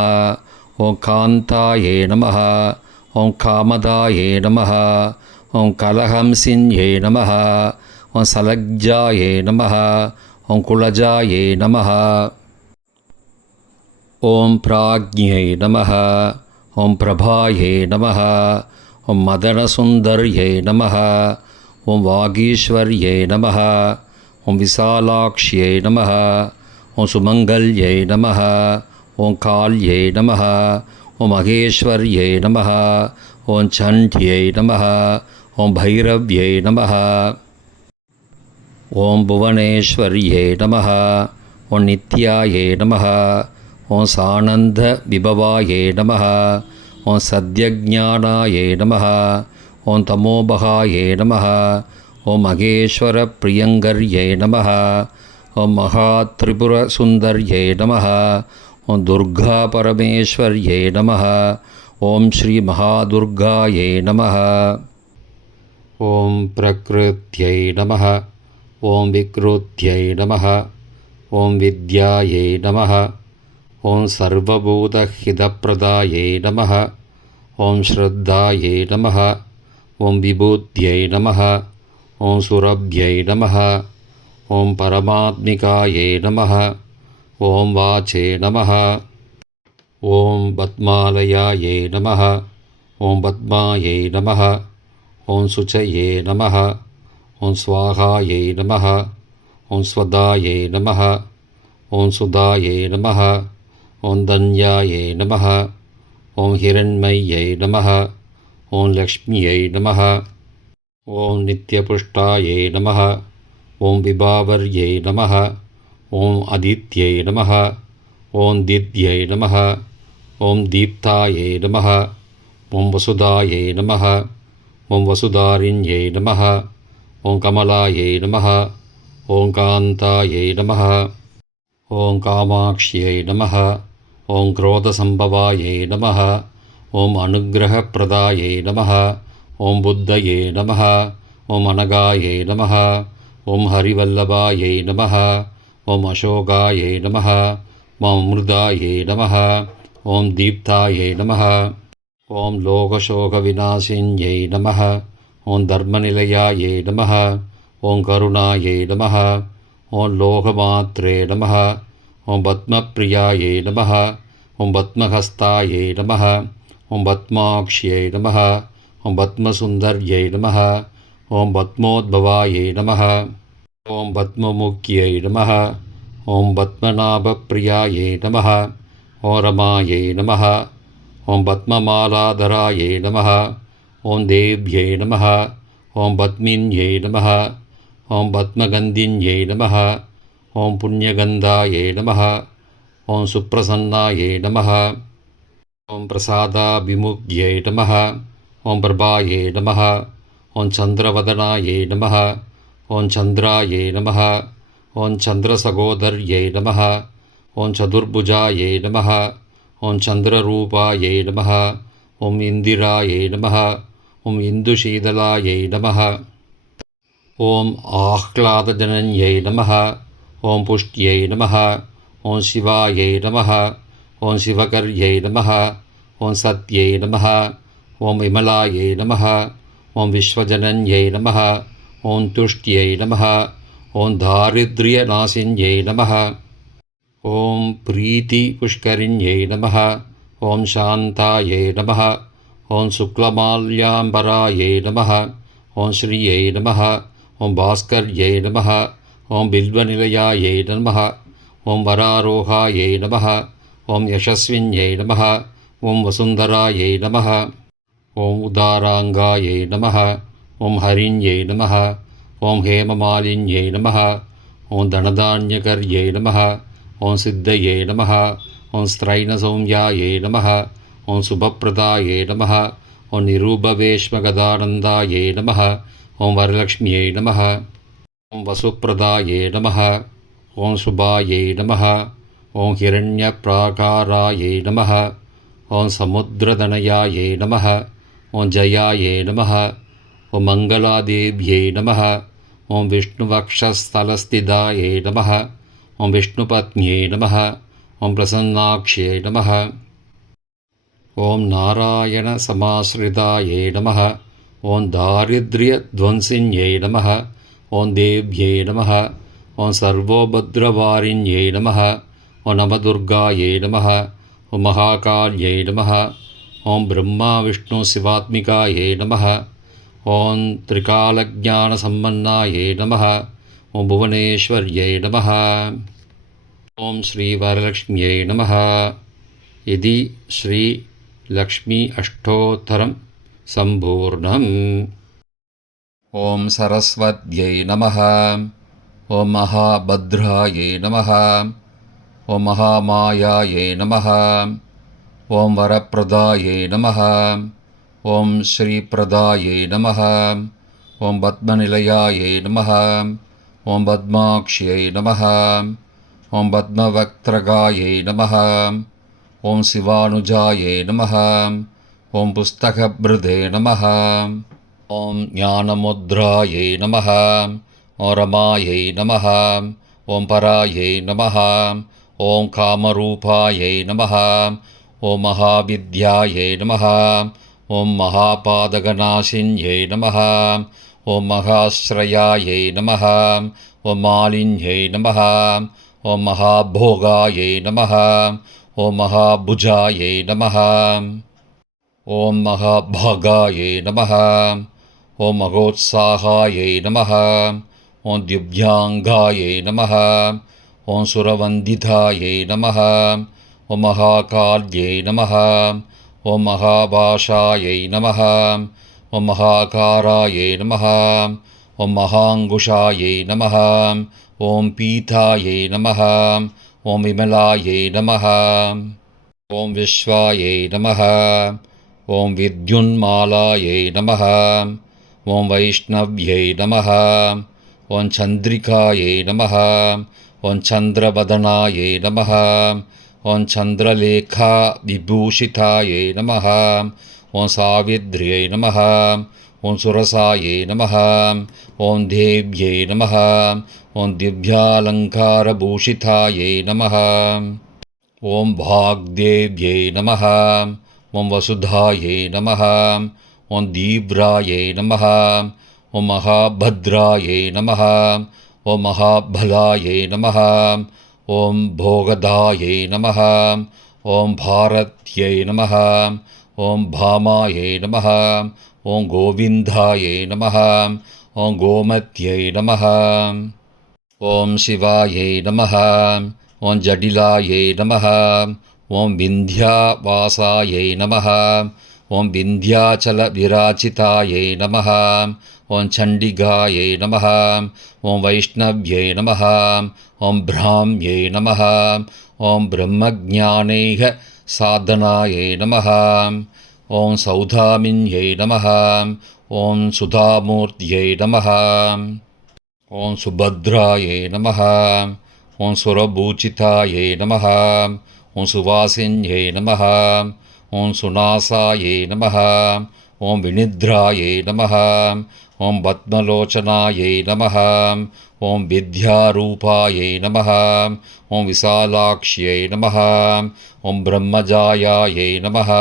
ஓம் காந்தாயை நமः. ஓம் காமதாயை நமः. ஓம் கலஹம்சின்யை நமः. ஓம் சலக்ஜாயை நமः. ஓம் குலஜாயை நமः. ஓம் பிராக்ஞை நமः. ஓம் பிரபாயை நமः. ஓம் மதனசுந்தர்யை நமः. ஓம் வாகீஸ்வர்யை நமः. ஓம் விசாலாக்ஷ்யை நமः. ஓம் சுமங்கல்யை நமः. ஓம் கால்யை நமः. ஓம் மகேஸ்வர்யை நமः. ஓம் சண்ட்யை நமः. ஓம் பைரவ்யை நமः. ஓம் புவனேஸ்வர்யை நமः. ஓம் நித்யாயை நமः. ஓம் சானந்த விபவாயை நமः. ஓம் சத்யஜானாயை நமः. ஓம் தமோபகாயை நமः. ஓம் மகேஸ்வர பிரியங்கர்யை நமः. ஓம் மகாத்ரிபுரசுந்தர்யை நமः. ஓம் துர்கா பரமேஸ்வர்யை நமः. ஓம் ஸ்ரீ மகாதுர்காயை நமः. ஓம் பிரக்ருத்யை நமः. ஓம் விக்ருத்யை நமः. ஓம் வித்யாயை நமः. ஓம் சர்வபூதஹிதப்பிரதாயை நமः. ஓம் ஸ்ரத்தாயை நமः. ஓம் விபூத்யை நமः. ஓம் சுரப்யை நமः. ஓம் பரமாத்மிகாயை நமः. ஓம் வாச்சே நமः. ஓம் பத்மாலயாயை நமः. ஓம் பத்மாயை நமः. ஓம் சுச்சயே நமः. ஓம் ஸ்வாகாயை நமः. ஓம் ஸ்வதாயை நமः. ஓம் சுதாயை நமः. ஓம் தன்யாயை நமः. ஓம் ஹிரண்மய்யை நமः. ஓம் லக்ஷ்மியை நமः. ஓம் நித்யபுஷ்டாயை நமः. ஓம் விபாவர்யை நமः. ஓம் அதித்யை நமः. ஓம் தித்யை நமः. ஓம் தீப்தாயை நமः. ஓம் வசுதாயை நமः. ஓம் வசுதாரிண்யை நமः. ஓம் கமலாயை நமः. ஓம் காந்தாயை நமः. ஓம் காமாக்ஷ்யை நமः. ஓம் क्रोधसम्भवायै नमः. ஓம் அனுக்கிரகப்பிரதாயை நமः. ஓம் புத்தயே நமः. ஓம் அனகாயை நமः. ஓம் ஹரிவல்லபாயை நமः. ஓம் அசோகாயை நமः. ஓம் அமிர்தாயை நமः. ஓம் தீப்தாயை நமः. ஓம் லோகசோகவிநாசின்யை நமः. ஓம் தர்மநிலையாயை நமः. ஓம் கருணாயை நமः. ஓம் லோகமாத்ரே நமः. ஓம் பத்மப்ரியாயை நமः. ஓம் பத்மஹஸ்தாயை நமः. ஓம் பத்மாக்ஷ்யை நமः. ஓம் பத்மசுந்தர்யை நமः. ஓம் பத்மோத்பவாயை நமः. ஓம் பத்மமுக்கியை நமः. ஓம் பத்மநாபப்பிரியாயை நமः. ஓம் ரமாயை நமः. ஓம் பத்மமாலாதராயை நமः. ஓம் தேவ்யை நமः. ஓம் பத்மின்யை நமः. ஓம் பத்மகந்தின்யை நமः. ஓம் புண்ணியகந்தாயை நமः. ஓம் சுப்ரசன்னாயை நமः. ஓம் பிரசாதாபிமுக்யை நமः. ஓம் பிரபாயை நமः. ஓம் சந்திரவதனாயை நமः. ஓம் சந்திராயை நமः. ஓம் சந்திரசகோதர்யை நமः. ஓம் சதுர்புஜாயை நமः. ஓம் சந்திரரூபாயை நமः. ஓம் இந்திராயை நமः. ஓம் இந்துஷீதலாயை நமः. ஓம் ஆஹ்லாதஜனன்யை நமः. ஓம் புஷ்ட்யை நமः. ஓம் சிவாயை நமः. ஓம் சிவகர்யை நமः. ஓம் சத்யை நமः. ஓம் விமலாயை நமः. ஓம் விஸ்வஜனன்யை நமः. ஓம் துஷ்ட்யை நமः. ஓம் தாரித்ர்யநாசின்யை நமः. ஓம் பிரீத்தி புஷ்கரிண்யை நமः. ஓம் சாந்தாயை நமः. ஓம் சுக்லமால்யாம்பராயை நமः. ஓம் ஸ்ரீயை நமः. ஓம் பாஸ்கர்யை நமः. ஓம் பில்வநிலையாயை நமः. ஓம் வராரோகாயை நமः. ஓம் யசஸ்வின்யை நமः. ஓம் வசுந்தராயை நமः. ஓம் உதாராங்காயை நமः. ஓம் ஹரிண்யை நமः. ஓம் ஹேமமாலின்யை நமः. ஓம் தனதான்யகர்யை நமः. ஓம் சித்தையை நமः. ஓம் ஸ்திரைணசௌம்யாயை நமः. ஓம் சுபப்பிரதாயை நமः. ஓம் நிரூபவேஷ்மகதானந்தாயை நமः. ஓம் வரலக்ஷ்மியை நமः. ஓம் வசுப்பிரதாயை நமः. ஓம் சுபாயை நமः. ஓம் ஹிரண்யப்ராகாராயை நமः. ஓம் சமுத்திரதனயாயை நமः. ஓம் ஜயாயை நமः. ஓம் மங்களாதேவ்யை நமः. ஓம் விஷ்ணுவக்ஷஸ்தலஸ்திதாயை நமः. ஓம் விஷ்ணுபத்னியை நமः. ஓம் பிரசன்னாக்ஷ்யை நமः. ஓம் நாராயணசமாஸ்ரிதாயை நமः. ஓம் தாரித்ர்யத்வம்சின்யை நமः. ஓம் தேவ்யை நமः. ஓம் சர்வோபத்ரவாரிண்யை நமः. ஓம் நவதுர்காயை நமः. ஓம் மகாகால்யை நமः. ஓம் பிரம்மா விஷ்ணு சிவாத்மிகாயை நமः. ஓம் திரிகாலஜானசம்பன்னாயை நமः. ஓம் புவனேஸ்வர்யை நமः. ஓம் ஸ்ரீ வரலக்ஷ்மியை நமः. இதி ஸ்ரீ லக்ஷ்மி அஷ்டோத்தரம் சம்பூர்ணம். ஓம் சரஸ்வத்யை நமः. ஓம் மகாபத்ராயை நமः. ஓம் மகாமாயாயை நமः. ஓம் வரப்பிரதாயை நமः. ஓம் ஸ்ரீபிரதாயை நமः. ஓம் பத்மநிலையாயை நமः. ஓம் பத்மாக்ஷ்யை நமः. ஓம் பத்மவக்த்ரகாயை நமः. ஓம் சிவானுஜாயை நமः. ஓம் புஸ்தகப்ருதே நமः. ஓம் ஞானமுத்ராயை நமः. ஓம் ரமாயை நமः. ஓம் பராயை நமः. ஓம் காமரூபாயை நமः. ஓம் மகாவித்யாயை நமः. ஓம் மகாபாதகநாசின்யை நமः. ஓம் மகாஸ்ரயாயை நமः. ஓம் மாலின்யை நமः. ஓம் மகாபோகாயை நமः. ஓம் மகாபுஜாயை நமः. ஓம் மகாபாகாயை நமः. ஓம் மகோத்சாகாயை நமः. ஓம் திவ்யாங்காயை நமः. ஓம் சுரவந்திதாயை நமः. ஓம் மகாகால்யை நமः. ஓம் மகாபாஷாயை நமः. ஓம் மகாகாராயை நமः. ஓம் மகாங்குஷாயை நமः. ஓம் பீதாயை நமः. ஓம் விமலாயை நமः. ஓம் விஸ்வாயை நமः. ஓம் வித்யுன்மாலாயை நமः. ஓம் வைஷ்ணவ்யை நமः. ஓம் சந்திரிகாயை நமः. ஓம் சந்திரவதனாயை நமः. ஓம் சந்திரலேகா விபூஷிதாயை நமः. ஓம் சாவித்ரியை நமः. ஓம் சுரசாயை நமः. ஓம் தேவ்யை நமः. ஓம் திவ்யாலங்காரபூஷிதாயை நமः. ஓம் பாக்தேவ்யை நமः. ஓம் வசுதாயை நமः. ஓம் தீவ்ராயை நமः. ஓம் மகாபத்ராயை நமः. ஓம் மகாபலாயை நமः. ஓம் போகதாயை நமः. ஓம் பாரத்யை நமः. ஓம் பாமாயை நமः. ஓம் கோவிந்தாயை நமः. ஓம் கோமத்யை நமः. ஓம் சிவாயை நமः. ஓம் ஜடிலாயை நமः. ஓம் விந்தியாவாசாயை நமः. ஓம் விந்தியாச்சல விராச்சிதாயை நமः. ஓம் சண்டிகாயை நமः. ஓம் வைஷ்ணவ்யை நமः. ஓம் பிராம்யை நமः. ஓம் பிரம்மஜானைக சாதனாயை நமः. ஓம் சௌதாமின்யை நமः. ஓம் சுதாமூர்த்தியை நமः. ஓம் சுபத்ராயை நமः. ஓம் சுரபூச்சிதாயை நமः. ஓம் சுவாசின்யை நமः. ஓம் சுநாசாயை நமः. ஓம் வினித்ராயை நமः. ஓம் பத்மலோச்சனாயை நமः. ஓம் வித்யாரூபாயை நமः. ஓம் விசாலாக்ஷ்யை நமः. ஓம் பிரம்மஜாயாயை நமः.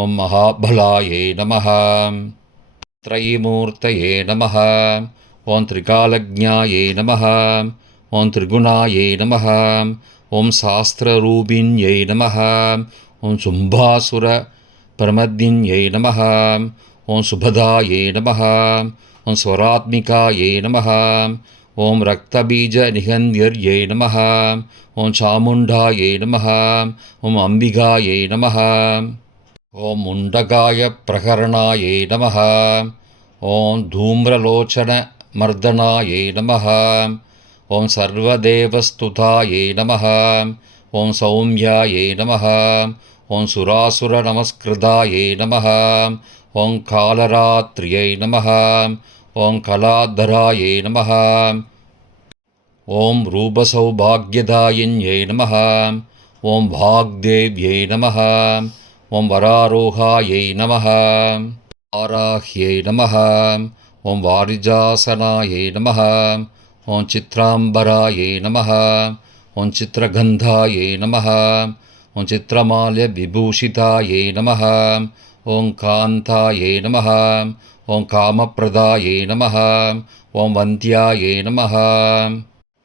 ஓம் மகாபலாயை நமः. த்ரைமூர்த்தயே நமः. ஓம் திரிகாலஜ்ஞாயை நமः. ஓம் திரிகுணாயை நமः. ஓம் சாஸ்திரரூபிண்யை நமः. ஓம் சும்பாசுர பிரமத்யின்யை நமः. ஓம் சுபதாயை நமः. ஓம் ஸ்வராத்மிகாயை நமः. ஓம் ரக்தபீஜ நிகந்திர்யை நமः. ஓம் சாமுண்டாயை நமः. ஓம் அம்பிகாயை நமः. ஓம் முண்டகாய பிரகரணாயை நமः. ஓம் தூம்ரலோச்சன மர்தனாயை நமः. ஓம் சர்வதேவஸ்துதாயை நமः. ஓம் சௌமியாயை நமः. ஓம் சுராசுர நமஸ்கிருதாயை நமः. ஓம் காலராத்ரியை நமः. ஓம் கலாதராயை நமः. ஓம் ரூபசௌபாக்யதாயின்யை நமः. ஓம் வாக்தேவ்யை நமः. ஓம் வராரோகாயை நமः. ஆராஹ்யை நமः. ஓம் வாரிஜாசனாயை நமः. ஓம் சித்ராம்பராயை நமः. ஓம் சித்ரகந்தாயை நமः. ஓம் சித்ரமால்ய விபூஷிதாயை நமः. ஓம் காந்தாயை நமः. ஓம் காமப்ரதாயை நமः. ஓம் வந்தியாயை நமः.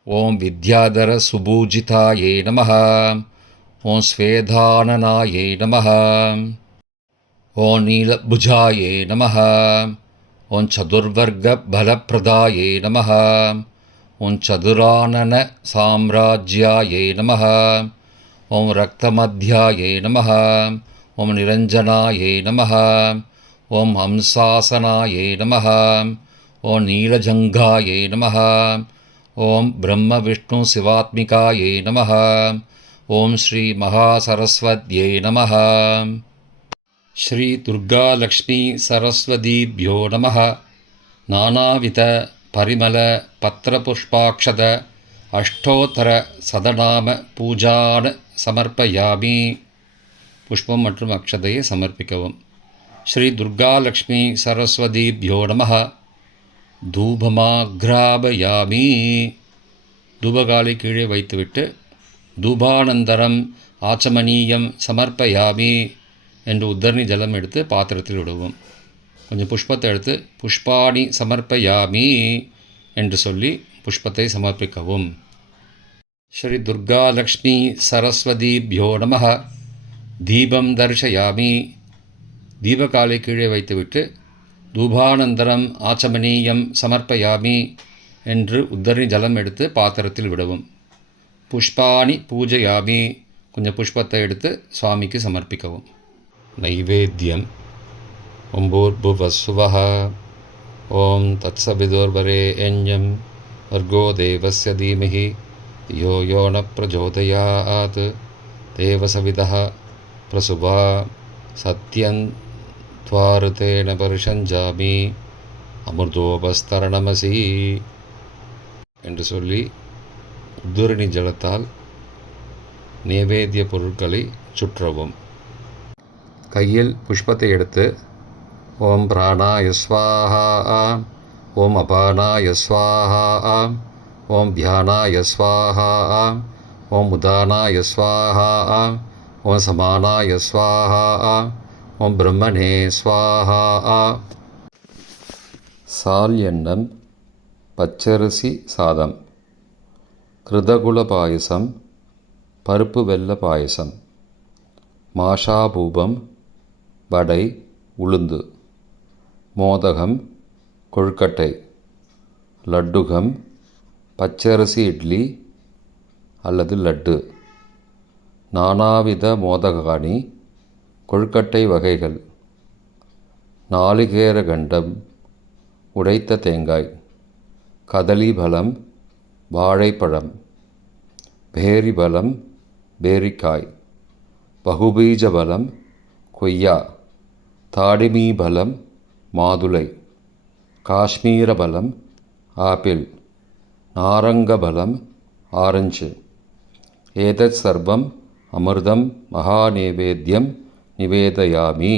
ஓம் வித்யாதர சுபூஜிதாயை நமः. ஓம் ஸ்வேதானனாயை நமः. ஓம் நீலபுஜாயை நமः. ஓம் சதுர்வர்க பலப்பிரதாயை நமः. ஓம் சதுரானன சாம்ராஜ்யாயை நமः. ஓம் ரக்தமத்யாயை நமः. ஓம் நிரஞ்சனாயை நமः. ஓம் ஹம்சாசனாயை நமः. ஓம் நீலஜங்காயை நமः. ஓம் பிரம்ம விஷ்ணு சிவாத்மிகாயை நமः. ஓம் ஸ்ரீ மகாசரஸ்வத்யை நமः. ஸ்ரீ துர்கா லக்ஷ்மி சரஸ்வதிभ्यो நமः. நானாவித பரிமள பத்திரபுஷ்பாக்ஷத அஷ்டோத்தர சதநாம பூஜான சமர்ப்பயாமி. புஷ்பம் மற்றும் அக்ஷதையை சமர்ப்பிக்கவும். ஸ்ரீ துர்கா லக்ஷ்மி சரஸ்வதிभ्यो நமः. தூபமாக்ராபயாமி. தூபகாலை கீழே வைத்துவிட்டு தூபானந்தரம் ஆச்சமனீயம் சமர்ப்பயாமி என்று உத்தரணி ஜலம் எடுத்து பாத்திரத்தில் விடுவோம். கொஞ்சம் புஷ்பத்தை எடுத்து புஷ்பாணி சமர்ப்பயாமி என்று சொல்லி புஷ்பத்தை சமர்ப்பிக்கவும். ஸ்ரீ துர்கா லக்ஷ்மி சரஸ்வதிभ्यो நமः. தீபம் தர்ஷயாமி. தீபகாலை கீழே வைத்துவிட்டு தூபானந்தரம் ஆச்சமனீயம் சமர்ப்பயாமி என்று உத்தரணி ஜலம் எடுத்து பாத்திரத்தில் விடவும். புஷ்பாணி பூஜையாமி. கொஞ்சம் புஷ்பத்தை எடுத்து சுவாமிக்கு சமர்ப்பிக்கவும். நைவேத்தியம். ஓம் பூர்புவஸ்ஸுவः. ஓம் தத்சவிதுர்வரேண்யம் வர்கோ தேவஸ்ய தீமஹி யோ யோ ந பிரச்சோதயாத் தேவசவிதः பிரசுவா சத்யன் துவாருதேன பரிஷஞ்சாமி அமிர்தோபஸ்தரணமசி என்று சொல்லி உத்தரணி ஜலத்தால் நைவேத்திய பொருட்களை சுற்றவும். கையில் புஷ்பத்தை எடுத்து ஓம் பிராணாய ஸ்வாஹா. ஓம் அபானாய ஸ்வாஹா. ஓம் தியானாய ஸ்வாஹா. ஓம் உதானாய ஸ்வாஹா. ஓம் சமானாய ஸ்வாஹா. ஓம் பிரம்மணே ஸ்வாஹா. சால் எண்ணம், பச்சரிசி சாதம், கிருதகுல பாயசம், பருப்பு வெல்ல பாயசம், மாஷாபூபம், வடை, உளுந்து, மோதகம், கொழுக்கட்டை, லட்டுகம், பச்சரிசி இட்லி அல்லது லட்டு, நானாவித மோதகானி, கொழுக்கட்டை வகைகள், நாளிகேர கண்டம், உடைத்த தேங்காய், கதலிபலம், வாழைப்பழம், பேரிபலம், பேரிக்காய், பகுபீஜபலம், கொய்யா, தாடிமீபலம், மாதுளை, காஷ்மீரபலம், ஆப்பிள், நாரங்கபலம், ஆரஞ்சு. ஏதத் சர்வம் அமிர்தம் மகாநேவேத்யம் நிவேதயாமி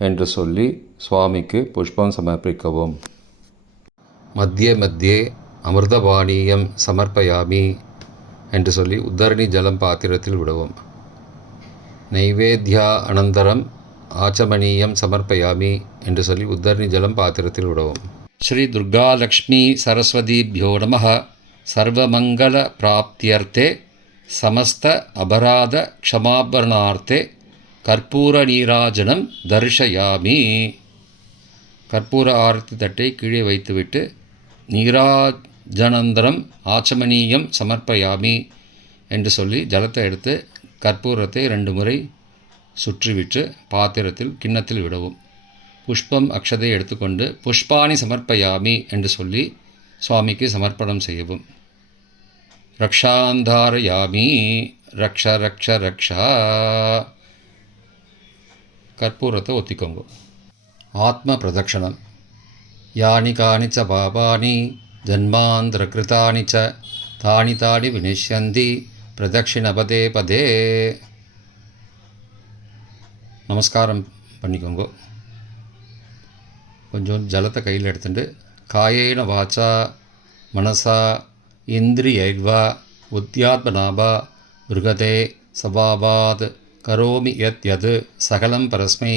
என்று சொல்லி சுவாமிக்கு புஷ்பம் சமர்ப்பிக்கவும். மத்திய மத்தியே அமிர்தபானீயம் சமர்ப்பயாமி என்று சொல்லி உத்தரணி ஜலம் பாத்திரத்தில் விடவும். நைவேத்யா அனந்தரம் ஆச்சமனீயம் சமர்ப்பயாமி என்று சொல்லி உத்தரணி ஜலம் பாத்திரத்தில் விடவும். ஸ்ரீ துர்கா லக்ஷ்மி சரஸ்வதிபியோ நமः. சர்வமங்கல பிராப்தியர்த்தே சமஸ்த அபராத க்ஷமாபரணார்த்தே கற்பூர நீராஜனம் தர்ஷயாமி. கற்பூர ஆரத்தி தட்டை கீழே வைத்துவிட்டு நீராஜனந்தரம் ஆச்சமனீயம் சமர்ப்பயாமி என்று சொல்லி ஜலத்தை எடுத்து கற்பூரத்தை 2 முறை சுற்றிவிட்டு பாத்திரத்தில் கிண்ணத்தில் விடவும். புஷ்பம் அக்ஷதை எடுத்துக்கொண்டு புஷ்பாணி சமர்ப்பயாமி என்று சொல்லி சுவாமிக்கு சமர்ப்பணம் செய்யவும். ரக்ஷாந்தாரயாமி, ரக்ஷ ரக்ஷ ரக்ஷா. கற்பூரத்தை ஒத்திக்கோங்க. ஆத்ம பிரதக்ஷணம். யானி கானி ச பாபானி ஜன்மாந்திர கிருதானி ச தானி தானி வினிஷ்யந்தி பிரதக்ஷிண பதே பதே. நமஸ்காரம் பண்ணிக்கோங்க. கொஞ்சம் ஜலத்தை கையில் எடுத்துட்டு காயேன வாச்சா மனசா இந்திரியைர்வா உத்யாத்மனாபா பிருகதே சபாவாத் கரோமி யத் யத் சகலம் பரஸ்மை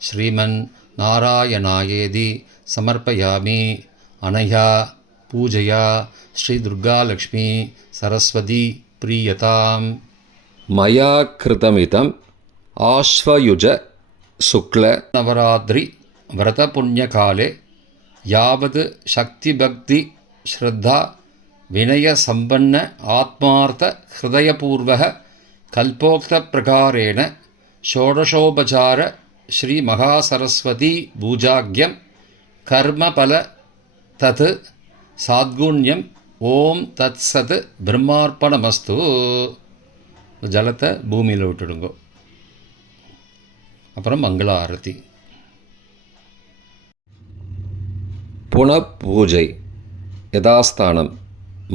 ஸ்ரீமன் நாராயணாயேதி சமர்ப்பயாமி. அனயா பூஜையா ஸ்ரீ துர்காலக்ஷ்மி சரஸ்வதி பிரியதாம். மயா கிருதமிதம் ஆஸ்வயுஜ சுக்ல நவராத்திரி விரத புண்ணியகாலே யாவது சக்தி பக்தி ஸ்ரத்தா வினய சம்பன்ன ஆத்மார்த்த ஹிருதயபூர்வக கல்போக்த பிரகாரேண ஷோடசோபசார ஸ்ரீ மகாசரஸ்வதி பூஜாக்யம் கர்மபல தத் சாத்குண்யம் ஓம் தத் சத் பிரம்மார்ப்பணமஸ்து. ஜலத்தை பூமியில் விட்டுடுங்க. அப்புறம் மங்கள ஆரத்தி. புனப்பூஜை யதாஸ்தானம்.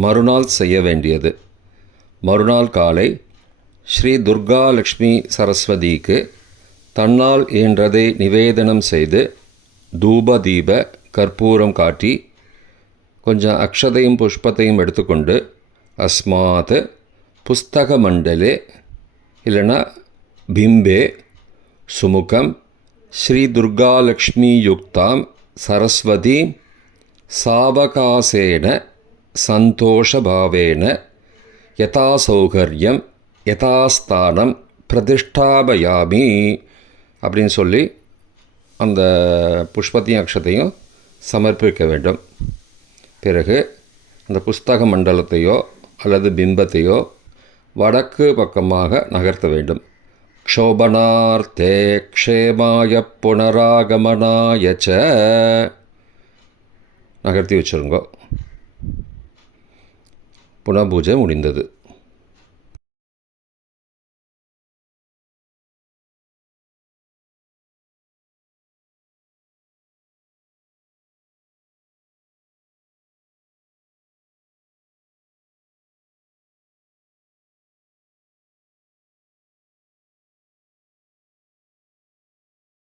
மறுநாள் செய்ய வேண்டியது. மறுநாள் காலை ஸ்ரீ துர்காலக்ஷ்மி சரஸ்வதிக்கு தன்னால் இயன்றதை நிவேதனம் செய்து தூப தீப கற்பூரம் காட்டி கொஞ்சம் அக்ஷதையும் புஷ்பத்தையும் எடுத்துக்கொண்டு அஸ்மாத் புஸ்தக மண்டலே இல்லைனா பிம்பே சுமுகம் ஸ்ரீ துர்காலக்ஷ்மி யுக்தாம் சரஸ்வதி சாவகாசேன சந்தோஷபாவேன யதா சௌகர்யம் யதாஸ்தானம் பிரதிஷ்டாபயாமி அப்படின்னு சொல்லி அந்த புஷ்பத்தையும் அக்ஷத்தையும் சமர்ப்பிக்க வேண்டும். பிறகு அந்த புஸ்தக மண்டலத்தையோ அல்லது பிம்பத்தையோ வடக்கு பக்கமாக நகர்த்த வேண்டும். க்ஷோபனார்த்தே க்ஷேமாய புனராகமனாய ச நகர்த்தி வச்சுருங்கோ. புனபூஜை முடிந்தது.